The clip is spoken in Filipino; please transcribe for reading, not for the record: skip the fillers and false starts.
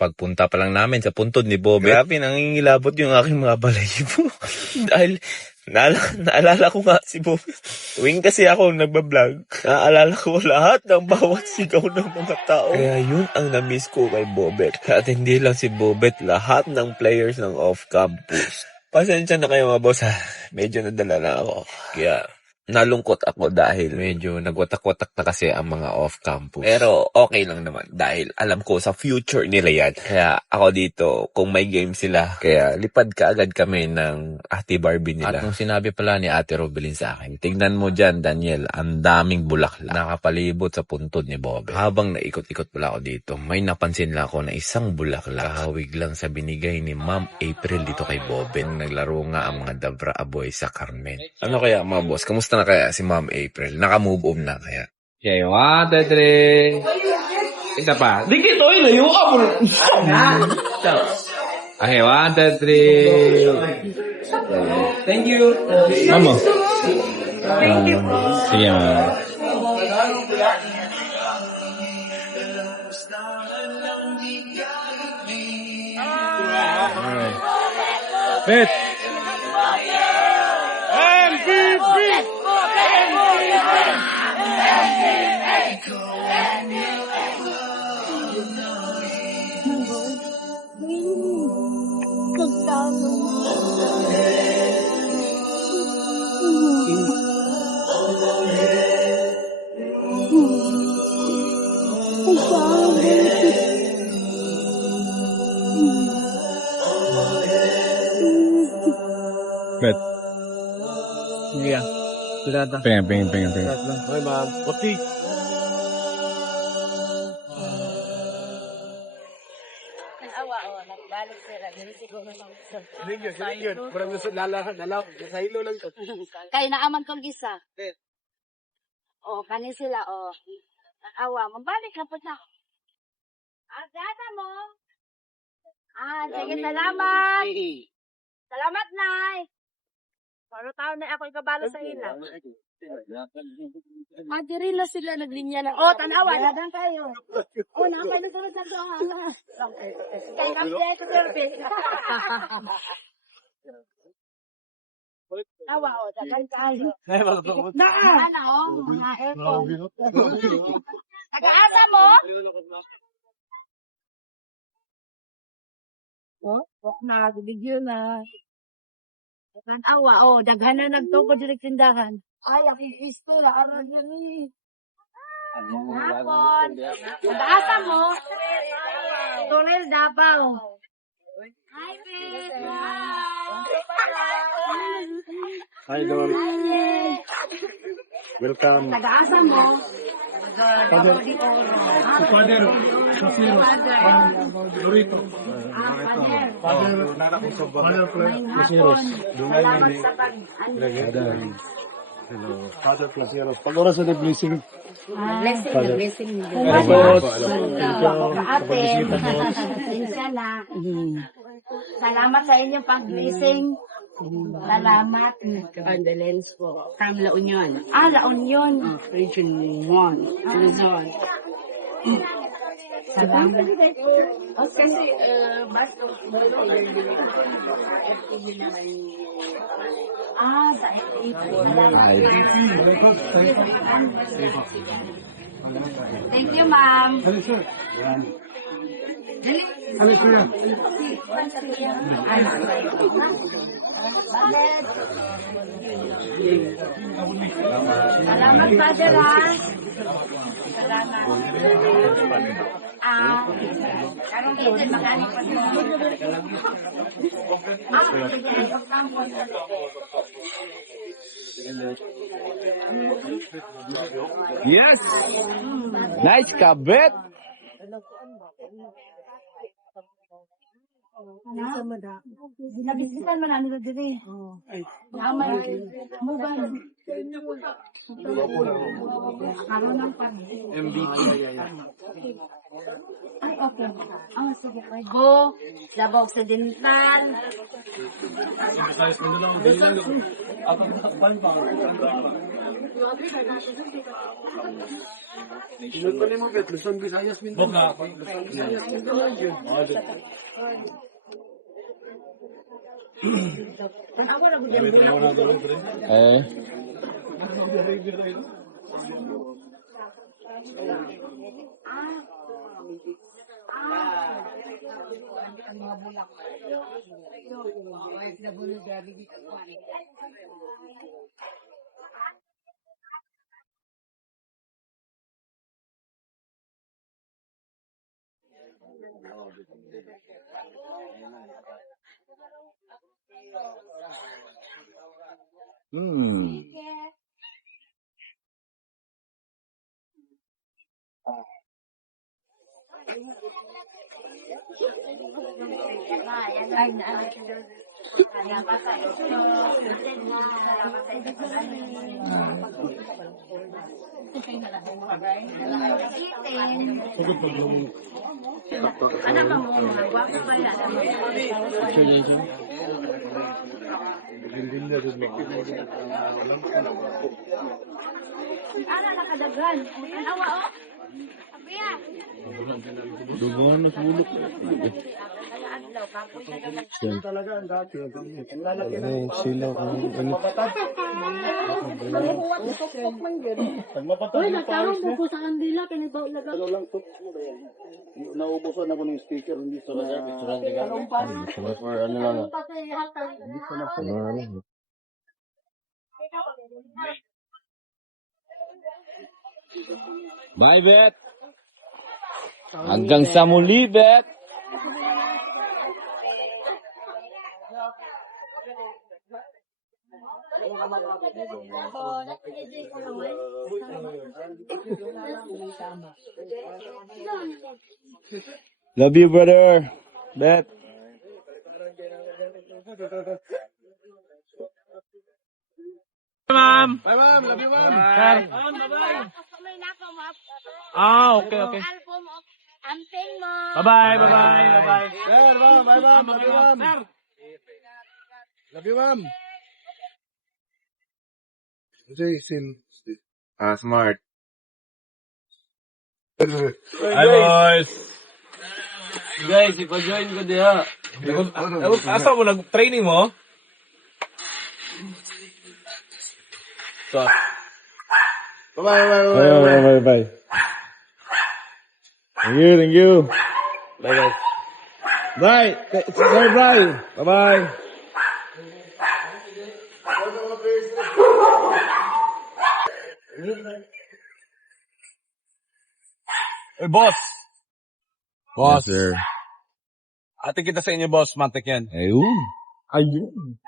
Pagpunta pa lang namin sa puntod ni Bobet, grabe, nangingilabot yung aking mga balahibo. Dahil naalala ko nga si Bobet. Tuwing kasi ako nagbablog, naalala ko lahat ng bawat sigaw ng mga tao. Kaya yun ang na-miss ko kay Bobet. At hindi lang si Bobet, lahat ng players ng off-campus. Pasensya na kayo mga boss ha. Medyo nadala na ako. Kaya nalungkot ako dahil medyo nagwatak-watak na kasi ang mga off-campus. Pero okay lang naman dahil alam ko sa future nila yan. Kaya ako dito, kung may game sila, kaya lipad ka agad kami ng Ate Barbie nila. At nung sinabi pala ni Ate Robilin sa akin, tignan mo dyan Daniel, ang daming bulaklak nakapalibot sa puntod ni Bobe. Habang naikot-ikot pala ako dito, may napansin lang ako na isang bulaklak. Kahawig lang sa binigay ni Ma'am April dito kay Bobe. Naglaro nga ang mga Dabra Aboy sa Carmen. Ano kaya mga boss, kamusta na kaya si Ma'am April? Naka-move on na kaya? Okay, 1, 2, 3. Isa pa. Dikit, oy, layo ka, bro. Okay, 1, 2, 3. Thank you. Mamo. Thank you. Sige, ma'am. Bet. MVP. Bet. Iya. Sudah dah. Pengen. Hai, Bang. Kopi. Sige. Kurang gusto dalaw. Sa ilo lang to. Kaya naaman kong isa. O, kanin sila, o. Awa, mabalik ka po na. Gata mo. Sige, salamat. Salamat, Nay. Paro taon na ako ikabalo sa ila. Madirila sila naglinya na. O, tanawa, ladan kayo. O, nakapay na sunod sa doon. Kaya kapit sa service. Tawa, o, dagan kayo. Ano, o, mga aircon. Taga-asa mo? O, wak na, bibigyo na. Dagan awa, o, daghan na nagtuko direct tindahan. Ay, ang isto, laro diri. Hapon. Taga-asa mo? Tulil, Davao. Hi, Beth. Hi, Don. Welcome. Taga-asa mo? Father. Casino. Dorito. Father. Plasiros. Salamat sa pag-ano. Hello. Father Plasiros. Pag-oras sa blessing. Blessing. Salamat sa inyong pag-blessing. Salamat. Condolence po. From La Union. La Union. Region 1. Luzon. Salamat. Kasi, basto. FTV naman. Sa Thank you, ma'am. Salamat, Father, ha? Salamat. Karong ito, magkano pa Yes! Nice ka, Bet! Nabisitan mo na nila diri. Naman. Mugan. Ay, okay. Ah, sige. Go. Davao Occidental. Luzon, Visayas, Mindanao. Visayas, Mindanao. Eh. Hmm. Anak ka mo, mga guwapo pala. Ana nakadagan. Ang awa o. Apiya. Dugo na sa bulok. Talaga ang dati. Ang lalaki na yung silaw kung ano. Uy, nagkaroon po ko sa kandila. Kinibaw laga. Ano lang to? Naubusan ako ng speaker, hindi sa For ano lang. Bye, Bet. Hanggang sa muli, Bet. Love you, brother. Bet. Ma'am. Bye, ma'am. Love you, ma'am. May nako mo. Ah, okay, okay. Album of Amping mo. Bye-bye, bye-bye, bye-bye. Sir, ma'am. Bye, ma'am. Love you, ma'am. Love you, ma'am. Jason. Smart. Hi, boys. Guys, ipa-join ko diha. Asa mo nag-training mo? So. Bye. Thank you. Bye, guys. Bye. Bye-bye. Hey, boss. Boss. Yes, sir. Ate kita sa inyo, boss. Mantik yan. Ayun. Ayun.